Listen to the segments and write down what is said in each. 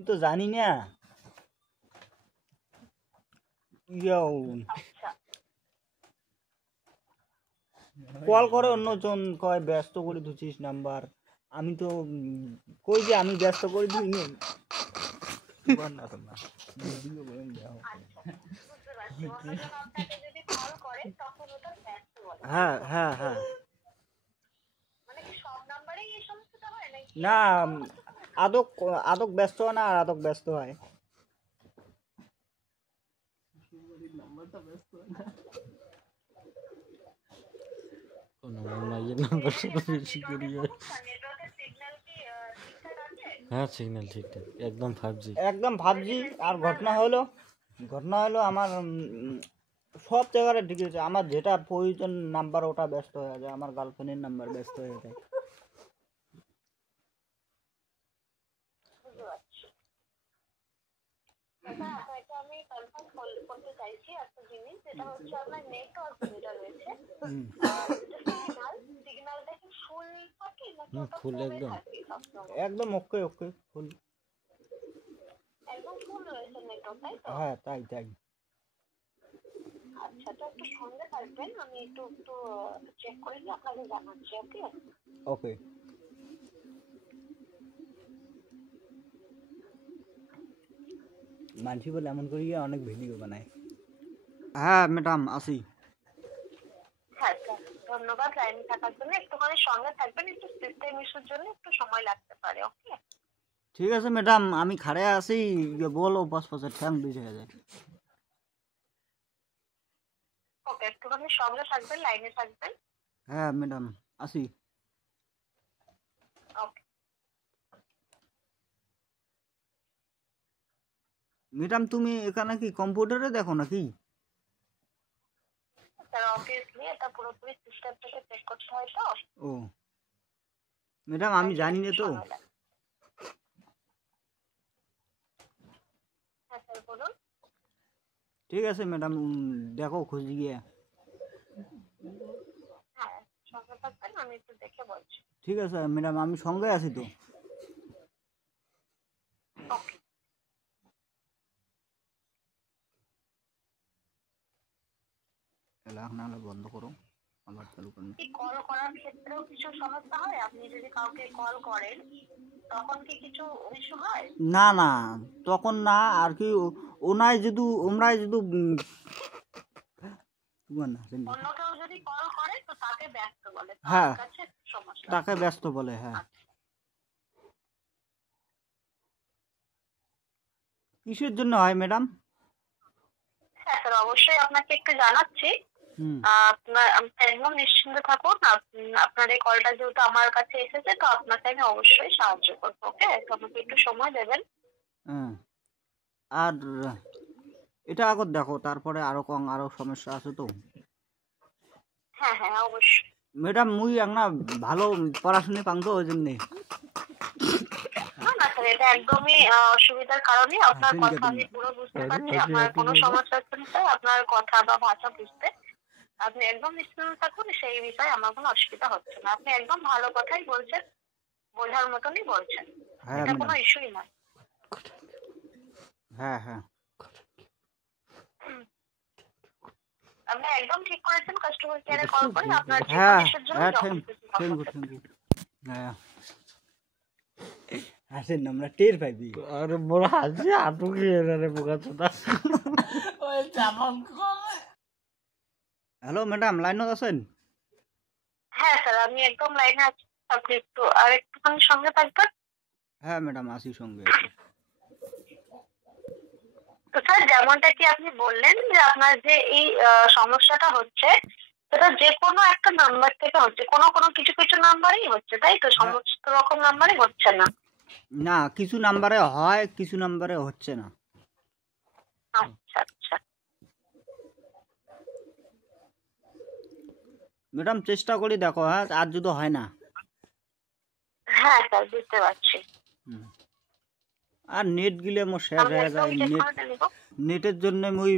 আমি তো জানি না। কল করে অন্যজন কয় ব্যস্ত করে দিচ্ছিস নাম্বার। আমি তো কই যে আমি ব্যস্ত করে দিই নি। হ্যাঁ হ্যাঁ হ্যাঁ, না আদক আদক ব্যস্ত হয় না, আর আদক ব্যস্ত হয়। হ্যাঁ সিগন্যাল ঠিকঠাক একদম 5G একদম 5G। আর ঘটনা হলো আমার সব জায়গায় ঠিক আছে। আমার যেটা প্রয়োজন নাম্বার ওটা ব্যস্ত হয়ে যায়, আমার গার্লফ্রেন্ডের নাম্বার ব্যস্ত হয়ে যায়। ফুল একদম একদম ওকে ওকে ফুল। হ্যাঁ তাই তাই। আচ্ছা, তো একটু সঙ্গে থাকবেন, আমি একটু চেক করে দিয়ে আপনাকে জানাচ্ছি। ওকে ওকে। মানসি বলে এমন করিয়ে অনেক ভিডিও বানায়। হ্যাঁ ম্যাডাম আসি। হ্যাঁ স্যার, ধন্যবাদ লাইনে থাকার জন্য। একটুখানি সঙ্গে থাকবেন, একটু সিস্টেম ইস্যুর জন্য একটু সময় লাগতে পারে। ওকে ঠিক আছে ম্যাডাম, আমি খাড়ে আসি। বলো পাঁচ পাঁচের ঠ্যাং দুই যায়। ওকে, একটুখানি সঙ্গে থাকবেন, লাইনে থাকবেন। হ্যাঁ ম্যাডাম আসি। ওকে ম্যাডাম তুমি এখানে কি কম্পিউটারে দেখো নাকি? স্যার, অবভিয়াসলি এটা পুরোপুরি সিস্টেম থেকে চেক করতে হয় তো। ও ম্যাডাম আমি জানি না তো। হ্যাঁ স্যার বলুন। ঠিক আছে ম্যাডাম, দেখো খোঁজ গিয়ে। হ্যাঁ সঙ্গে থাকবেন, আমি একটু দেখে বলছি। ঠিক আছে ম্যাডাম, আমি সঙ্গে আছি তো। ওকে নাহলে বন্ধ করো, আবার চালু করুন। কল করার ক্ষেত্রেও কিছু সমস্যা হয়? আপনি যদি কাউকে কল করেন তখন কি কিছু ইস্যু হয়? না না, তখন না আর কি। ওনায় যদি অন্য কেউ যদি কল করে তো তাকে ব্যস্ত বলে। হ্যাঁ কাছে সমস্যা, তাকে ব্যস্ত বলে। হ্যাঁ কিসের জন্য হয় ম্যাডাম? হ্যাঁ স্যার অবশ্যই আপনাকে একটু জানাচ্ছি। আপনার একদম নিশ্চিন্ত থাকুন। আপনার এই কলটা যেহেতু আমার কাছে এসেছে, তো আপনাকে আমি অবশ্যই সাহায্য করবো। ওকে, আমাকে একটু সময় দেবেন। আর এটা আগত দেখো, তারপরে আরো সমস্যা আছে তো। হ্যাঁ হ্যাঁ অবশ্যই ম্যাডাম মুই একটা ভালো পড়াশোনা পাং তো ওই জন্যে। না না স্যার, এটা একদমই অসুবিধার কারণে। আপনার কথা আমি পুরো বুঝতে পারছি। আপনার কোনো সমস্যা হচ্ছে না স্যার, আপনার কথা বা ভাষা বুঝতে। আপনি একদম নিশ্চিন্ত থাকুন, সেই বিষয়ে আমার কোনো অসুবিধা হচ্ছে না। আপনি একদম ভালো কথাই বলছেন, বোঝার মতনই বলছেন। এটা কোনো ইস্যুই নয়। হ্যাঁ হ্যাঁ আপনি একদম ঠিক করেছেন কাস্টমার কেয়ারে কল করে আপনার যে হ্যাঁ জিনিসের জন্য। হ্যাঁ থ্যাংক ইউ। হ্যাঁ হাসেন আমরা টের পাইবি। আরে মোর হাসি আটু গিয়ে রে বোকা চোদা। ওই চাপন কমে। হ্যালো ম্যাডাম, লাইনত আছেন? হ্যাঁ স্যার, আমি একদম লাইনে আছি। আপনি একটুখানি সঙ্গে থাকবেন। হ্যাঁ ম্যাডাম আসি সঙ্গে। তো স্যার, যেমনটা কি আপনি বললেন যে আপনার যে এই সমস্যাটা হচ্ছে, সেটা যে কোনো একটা নাম্বার থেকে হচ্ছে। কোনো কিছু কিছু নাম্বারই হচ্ছে, তাই তো? সমস্ত রকম নাম্বারই হচ্ছে না? না, কিছু নাম্বারে হয়, কিছু নাম্বারে হচ্ছে না। আচ্ছা আচ্ছা ম্যাডাম চেষ্টা করি দেখো। হ্যাঁ আর যদি হয় না। হ্যাঁ স্যার বুঝতে পারছি। আর নেট গিলে মোর শেষ হয়ে যায়। নেটের জন্য মুই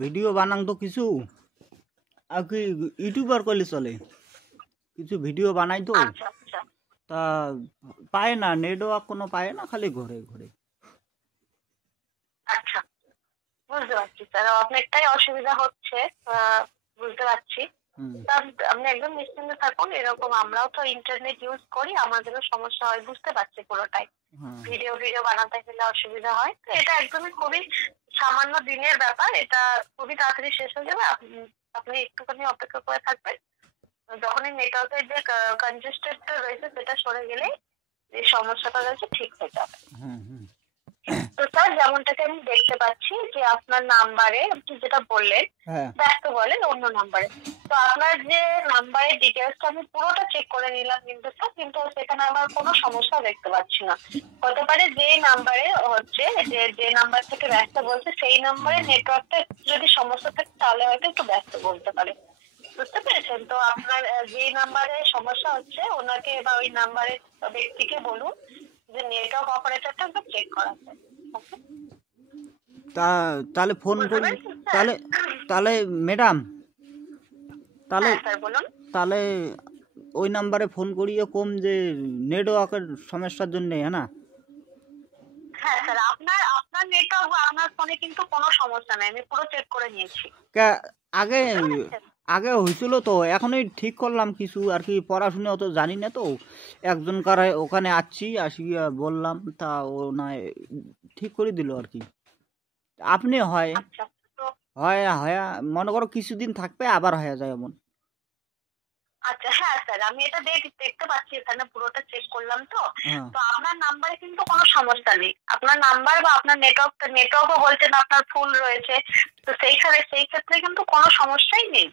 ভিডিও বানাং তো কিছু। আর কি ইউটিউবার করলে চলে, কিছু ভিডিও বানাই তো। তা পায় না, নেটওয়ার্ক কোনো পায় না, খালি ঘরে ঘরে। বুঝতে পারছি স্যার, অনেকটাই অসুবিধা হচ্ছে, বুঝতে পারছি। আপনি একদম নিশ্চিন্তে থাকুন, এরকম আমরাও তো ইন্টারনেট ইউজ করি, আমাদেরও সমস্যা হয়, বুঝতে পারছি পুরোটাই। ভিডিও বানাতে গেলে অসুবিধা হয়, তো এটা একদমই খুবই সামান্য দিনের ব্যাপার, এটা খুবই তাড়াতাড়ি শেষ হয়ে যাবে। আপনি একটুখানি অপেক্ষা করে থাকবেন, যখনই নেটওয়ার্কের যে কনজেস্টেডটা রয়েছে সেটা সরে গেলে এই সমস্যাটা রয়েছে ঠিক হয়ে যাবে। তো স্যার, যেমনটাকে আমি দেখতে পাচ্ছি যে আপনার নাম্বারে আপনি যেটা বললেন ব্যস্ত বলেন অন্য নাম্বারে, তো আপনার যে নাম্বারের ডিটেলসটা আমি পুরোটা চেক করে নিলাম কিন্তু স্যার, কিন্তু সেখানে আমার কোনো সমস্যা দেখতে পাচ্ছি না। হতে পারে যে নাম্বারে হচ্ছে যে নাম্বার থেকে ব্যস্ত বলছে সেই নাম্বারে নেটওয়ার্কটা যদি সমস্যা থাকে তাহলে হয়তো একটু ব্যস্ত বলতে পারে, বুঝতে পেরেছেন? তো আপনার যে নাম্বারে সমস্যা হচ্ছে ওনাকে বা ওই নাম্বারের ব্যক্তিকে বলুন যে নেটওয়ার্ক অপারেটরটা একটু চেক করাতে। তাহলে ফোন করি, তাহলে ম্যাডাম, তাহলে ওই নাম্বারে ফোন করিয়ে কম যে নেটওয়ার্কের সমস্যার জন্য, হ্যাঁ না? হ্যাঁ স্যার, আপনার নেটওয়ার্ক আপনার ফোনে কিন্তু কোনো সমস্যা নাই, আমি পুরো চেক করে নিয়েছি। আগে হয়েছিল তো, এখনই ঠিক করলাম কিছু আর কি, পড়াশুনো অত জানি না তো, একজন কারে ওখানে আসি বললাম, তা ও না ঠিক করে দিল আর কি। আপনি হয় মনে করো কিছুদিন থাকবে আবার হয়ে যায় এমন। আচ্ছা হ্যাঁ স্যার, আমি এটা দেখতে পাচ্ছি, এখানে পুরোটা চেক করলাম তো আপনার নাম্বারে কিন্তু কোনো সমস্যা নেই। আপনার নাম্বার বা আপনার নেটওয়ার্কও বলছেন আপনার ফুল রয়েছে, তো সেই ক্ষেত্রে কিন্তু কোনো সমস্যাই নেই।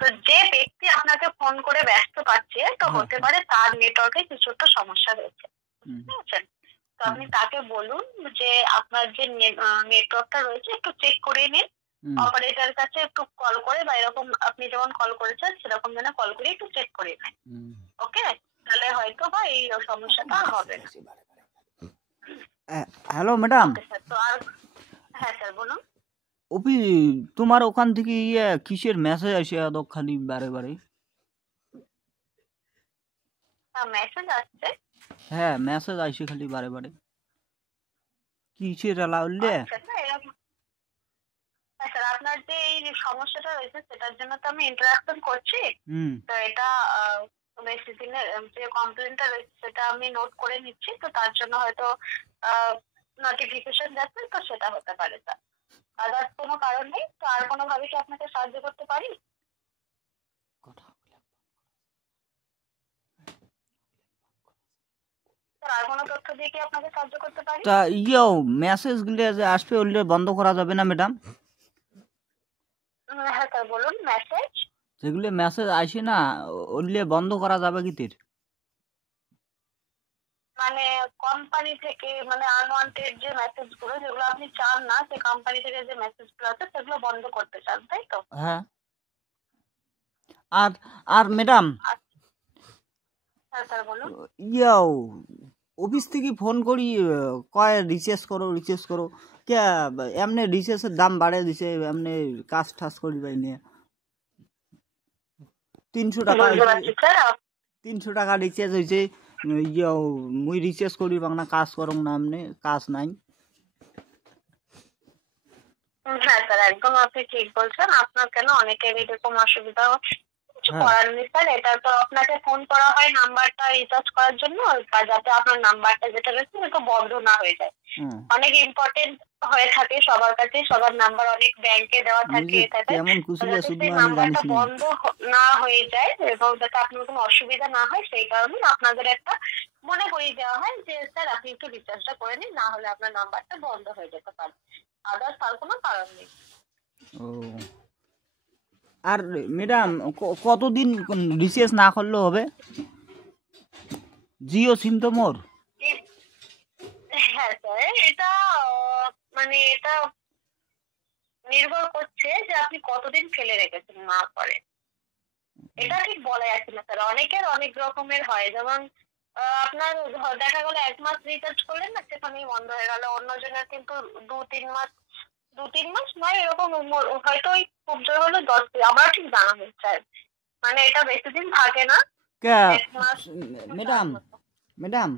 তো যে ব্যক্তি আপনাকে ফোন করে ব্যস্ত পাচ্ছে, তো হতে পারে তার নেটওয়ার্কে কিছু একটা সমস্যা রয়েছে, বুঝছেন? তো আপনি তাকে বলুন যে আপনার যে নেটওয়ার্কটা রয়েছে একটু চেক করে নিন, অপারেটরের কাছে একটু কল করে, বা এরকম আপনি যেমন কল করেছেন সেরকম যেন কল করে একটু চেক করে নেন। ওকে, তাহলে হয়তো বা এই সমস্যাটা হবে না। Hello madam. তো আর হ্যাঁ স্যার বলুন। তোমার ওখান থেকে কিসের মেসেজ আসে খালি বারে বারে? মেসেজ আসছে? হ্যাঁ মেসেজ আসে খালি বারে বারে, কিসের লাউলে? স্যার, আপনার যে এই সমস্যাটা রয়েছে সেটার জন্য তো আমি ইন্টারাকশন করছি, তো এটা বেসিক্যালি যে কমপ্লেইনটা রয়েছে সেটা আমি নোট করে নিচ্ছি, তো তার জন্য হয়তো নোটিফিকেশন যাচ্ছে, তো সেটা হতে পারে স্যার। আদার্স কোনো কারণ নেই। তো আর কোনো ভাবে কি আপনাকে সাহায্য করতে পারি? আর কোনো তথ্য দিয়ে কি আপনাকে সাহায্য করতে পারি? তা মেসেজ গুলো যে আসবে ওগুলো বন্ধ করা যাবে না ম্যাডাম? হ্যাঁ স্যার বলুন। মেসেজ যেগুলো মেসেজ আসে না ওগুলো বন্ধ করা যাবে কি? মানে কোম্পানি থেকে, মানে আনওয়ান্টেড যে মেসেজগুলো যেগুলো আপনি চান না, সেই কোম্পানি থেকে যে মেসেজগুলো আছে সেগুলো বন্ধ করতে চান, তাই তো? হ্যাঁ। আর ম্যাডাম, হ্যাঁ স্যার বলুন। অফিস থেকে ফোন করি, কয় রিচার্জ করো কে, এমনি রিচার্জের দাম বাড়িয়ে দিছে, এমনি কাজ টাজ করি পাই নিয়ে 300 টাকা রিচার্জ হয়েছে। মুই রিচার্জ করি বাংলা কাজ করং না, এমনি কাজ নাই। হ্যাঁ স্যার, একদম আপনি ঠিক বলছেন। আপনার কেন অনেকের এরকম অসুবিধা, কিছু করার নেই স্যার। এটা তো আপনাকে ফোন করা হয় নাম্বারটা রিচার্জ করার জন্য, যাতে আপনার নাম্বারটা যেটা রয়েছে সেটা বন্ধ না হয়ে যায়। অনেক ইম্পর্টেন্ট হয়ে থাকে সবার কাছে, সবার নাম্বার অনেক ব্যাংকে দেওয়া থাকে, নাম্বারটা বন্ধ না হয়ে যায় এবং যাতে আপনার কোনো অসুবিধা না হয় সেই কারণে আপনাদের একটা মনে করিয়ে দেওয়া হয় যে স্যার আপনি একটু রিচার্জটা করে নিন, না হলে আপনার নাম্বারটা বন্ধ হয়ে যেতে পারে। আদার্স আর কোনো কারণ নেই। আর ম্যাডাম কতদিন রিচার্জ না করলে হবে? জিও সিম তো মোর। হ্যাঁ স্যার, এটা মানে এটা নির্ভর করছে যে আপনি কতদিন ফেলে রেখেছেন না করে, এটা ঠিক বলা যাচ্ছে না স্যার। অনেকের অনেক রকমের হয়, যেমন আপনার দেখা গেল 1 মাস রিচার্জ করলেন না, সেখানেই বন্ধ হয়ে গেল। অন্যজনের কিন্তু 2-3 মাস নয়, এরকম হয়তো খুব জোর হলো 10 দিন, আমার ঠিক জানা নেই স্যার, মানে এটা বেশি দিন থাকে না। ম্যাডাম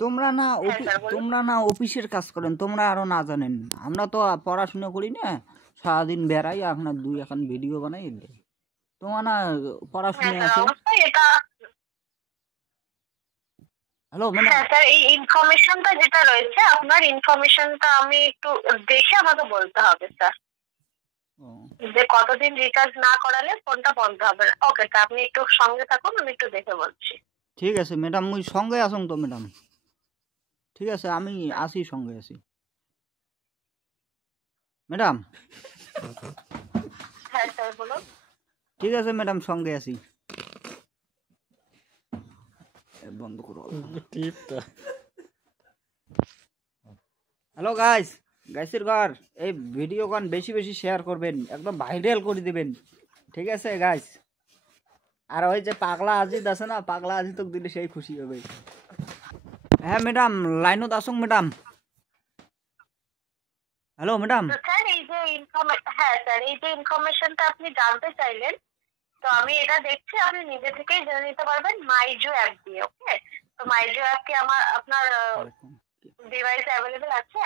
তোমরা না হ্যাঁ স্যার বলুন। তোমরা না অফিসের কাজ করেন, তোমরা আরো না জানেন। আমরা তো পড়াশোনা করি না, সারাদিন বেড়াই আপনার এখন ভিডিও বানাই দেই। তোমার না হ্যাঁ পড়াশোনা স্যার আছে। অবশ্যই এটা। Hello madam. হ্যাঁ স্যার, এই ইনফরমেশনটা যেটা রয়েছে, আপনার ইনফরমেশনটা আমি একটু দেখে আমাকে বলতে হবে স্যার, ও, যে কতদিন রিচার্জ না করালে ফোনটা বন্ধ হবে। ওকে স্যার, আপনি একটু সঙ্গে থাকুন, আমি একটু দেখে বলছি। ঠিক আছে ম্যাডাম, মুই সঙ্গে আসুন তো ম্যাডাম। ঠিক আছে, আমি আসি, সঙ্গে আসি ম্যাডাম। হ্যাঁ স্যার বলুন। ঠিক আছে ম্যাডাম, সঙ্গে আসি। বন্ধ করো। টিপটা হ্যালো গাইস, গাইসের ঘর, এই ভিডিও গান বেশি বেশি শেয়ার করবেন, একদম ভাইরাল করে দিবেন। ঠিক আছে গাইস। আর ওই যে পাগলা আজিদ আছে না, পাগলা আজিদ তো দিলে সেই খুশি হবে। হ্যাঁ ম্যাডাম, লাইনত আসুন ম্যাডাম। Hello madam. তো স্যার এই যে হ্যাঁ স্যার, এই যে ইনফরমেশনটা আপনি জানতে চাইলেন, তো আমি এটা দেখছি আপনি নিজে থেকেই জেনে নিতে পারবেন মাইজো অ্যাপ দিয়ে। ওকে, তো মাইজো অ্যাপ কি আপনার ডিভাইসে অ্যাভেলেবেল আছে?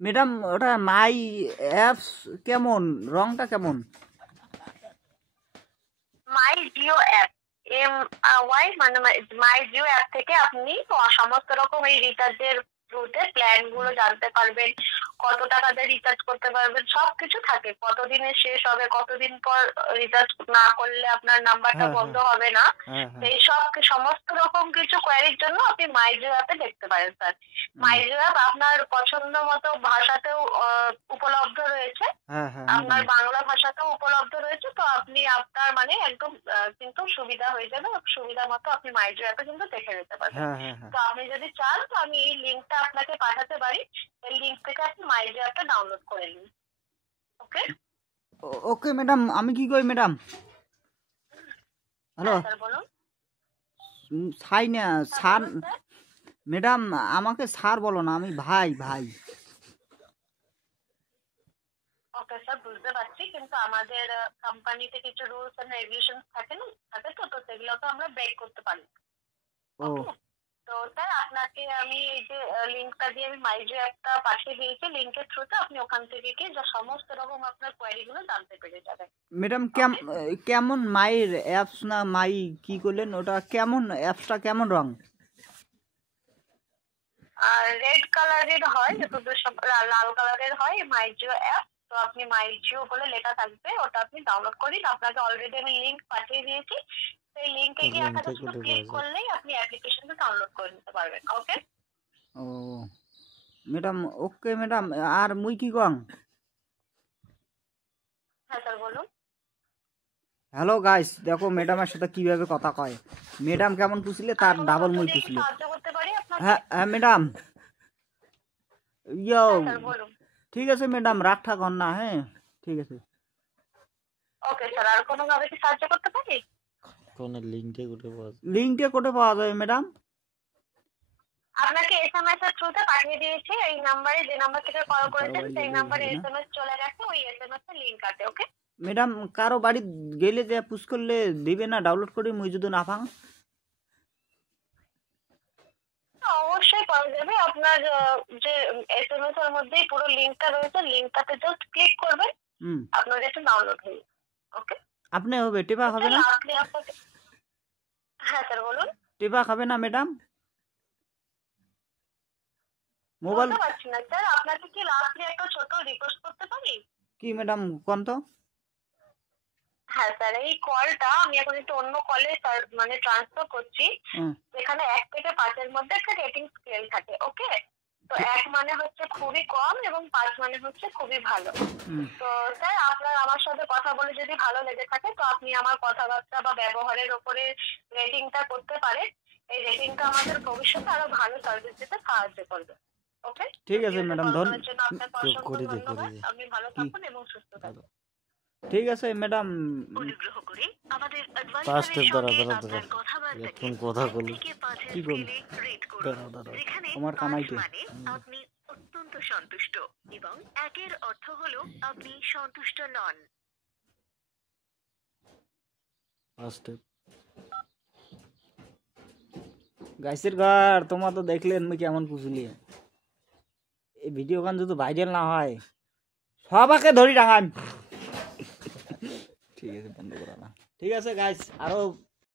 ম্যাডাম, ওটা মাই অ্যাপস কেমন, রংটা কেমন? মাই জিও অ্যাপ, ওয়াই মানে মাই জিও অ্যাপ থেকে আপনি সমস্ত রকম এই রিচার্জের থ্রুতে প্ল্যান গুলো জানতে পারবেন, কত টাকাতে রিচার্জ করতে পারবেন, সবকিছু থাকে। কতদিনে শেষ হবে, কতদিন পর রিচার্জ না করলে আপনার নাম্বারটা হ্যাঁ, বন্ধ হবে না, হ্যাঁ, হ্যাঁ। এই সব সমস্ত রকম কিছু কোয়ারির জন্য আপনি মাইজো অ্যাপে দেখতে পারেন স্যার। মাইজো অ্যাপ আপনার পছন্দ মতো ভাষাতেও উপলব্ধ রয়েছে, হ্যাঁ, হ্যাঁ আপনার ম্যাডাম। বাংলা ভাষাতেও উপলব্ধ রয়েছে। তো আপনি আপনার মানে একদম কিন্তু সুবিধা হয়ে যাবে, সুবিধা মতো আপনি মাইজো অ্যাপে কিন্তু দেখে নিতে পারবেন। হ্যাঁ, হ্যাঁ, হ্যাঁ। তো আপনি যদি চান তো আমি এই লিঙ্কটা আপনাকে পাঠাতে পারি, এই লিঙ্ক থেকে আপনি মাইজো অ্যাপটা ডাউনলোড করে নিন। ওকে ওকে ম্যাডাম, আমি কি করি ম্যাডাম? হ্যালো। স্যার বলুন। ছাই না স্যার। ম্যাডাম, আমাকে স্যার বলো না, আমি ভাই ভাই। ওকে স্যার, বুঝতে পারছি, কিন্তু আমাদের কোম্পানিতে কিছু রুলস এন্ড রেগুলেশনস থাকে না, থাকে তো সেগুলো তো আমরা ব্রেক করতে পারি। ও, ওকে, তো স্যার আপনাকে আমি এই যে লিঙ্কটা দিয়ে আমি মাইজো অ্যাপটা পাঠিয়ে দিয়েছি, লিঙ্কের থ্রুতে আপনি ওখান থেকে গিয়ে যা সমস্ত রকম আপনার কোয়ারি গুলো জানতে পেরে যাবেন। ম্যাডাম কেমন মাইর অ্যাপস না মাই কি করলেন, ওটা কেমন, অ্যাপসটা কেমন রং? আর রেড কালারের হয়, যতদূর লাল কালারের হয় মাইজিও অ্যাপ। তো আপনি মাইজিও বলে লেখা থাকবে, ওটা আপনি ডাউনলোড করিন। আপনাকে অলরেডি আমি লিংক পাঠিয়ে দিয়েছি, সেই লিংকে গিয়ে আপনাকে শুধু ক্লিক করলেই আপনি অ্যাপ্লিকেশনটা ডাউনলোড করে নিতে পারবেন। ওকে ও ম্যাডাম, ওকে ম্যাডাম। আর মুই কি কং? হ্যাঁ স্যার বলুন। হ্যালো গাইস, দেখো ম্যাডামের সাথে কিভাবে কথা কয়। ম্যাডাম কেমন পুষলে তার কোনো ডাবল তথ্য মুই দিয়ে কি পুষলে। সাহায্য করতে পারি আপনাকে? হ্যাঁ হ্যাঁ ম্যাডাম। ইয়ো, হ্যাঁ স্যার বলুন। ঠিক আছে ম্যাডাম, রাগ ঠাক হন না। হ্যাঁ ঠিক আছে। ওকে স্যার, আর কোনো ভাবে কি সাহায্য করতে পারি? কোন লিঙ্কটা কোটে পাওয়া যায়? লিঙ্কটা কোটে পাওয়া যাবে ম্যাডাম? আপনাকে এসএমএস এর থ্রুতে পাঠিয়ে দিয়েছি, এই নাম্বারে, যে নাম্বার থেকে কল করেছেন সেই নাম্বারে এসএমএস চলে গেছে, ওই এসএমএস এর লিংক আছে। ওকে ম্যাডাম, কারো বাড়ি গেলে যে পুশ করলে দিবে না ডাউনলোড করে, মুই যদি না পাং? অবশ্যই পাওয়া যাবে। আপনার যে এসএমএস এর মধ্যেই পুরো লিংকটা রয়েছে, লিংকটাতে জাস্ট ক্লিক করবেন, আপনার এটা ডাউনলোড হয়ে যাবে। ওকে, আপনি হবে টেপা খাবে না? হ্যাঁ স্যার বলুন। টেপা খাবে না ম্যাডাম? মোবাইল বলতে পারছি না স্যার, আপনাকে কি লাস্টলি একটা ছোট রিকোয়েস্ট করতে পারি? কি ম্যাডাম, কোন তো? হ্যাঁ স্যার, এই কলটা আমি এখন একটু অন্য কলে মানে ট্রান্সফার করছি, যেখানে 1 থেকে 5-এর মধ্যে একটা রেটিং স্কেল থাকে। ওকে, তো 1 মানে হচ্ছে খুবই কম এবং 5 মানে হচ্ছে খুবই ভালো। তো স্যার, আপনার আমার সাথে কথা বলে যদি ভালো লেগে থাকে, তো আপনি আমার কথাবার্তা বা ব্যবহারের উপরে রেটিংটা করতে পারেন। এই রেটিংটা আমাদের ভবিষ্যতে আরো ভালো সার্ভিস দিতে সাহায্য করবে। ওকে, ঠিক আছে ম্যাডাম, আপনাকে অসংখ্য ধন্যবাদ। আপনি ভালো থাকুন এবং সুস্থ থাকুন। ঠিক আছে ম্যাডাম। অনুগ্রহ করে আমাদের ফার্স্ট অ্যাডভাইসারের দাঁড়া সঙ্গে দাঁড়া আপনার দাঁড়া কথাবার্তাকে এখন কথা বলি 1 থেকে 5-এর কি বল? স্কেলে রেট করুন। দাঁড়া দাঁড়া যেখানে আমার 5 কামাইতে মানে আপনি অত্যন্ত সন্তুষ্ট এবং 1-এর অর্থ হলো আপনি সন্তুষ্ট নন। ফার্স্ট গাছের ঘর তোমার তো দেখলেন মুই কেমন কুচুলি। এই ভিডিও গান যদি ভাইরাল না হয় সবাকে ধরি টাঙান। ঠিক আছে বন্ধ করা না। ঠিক আছে গাইস, আরো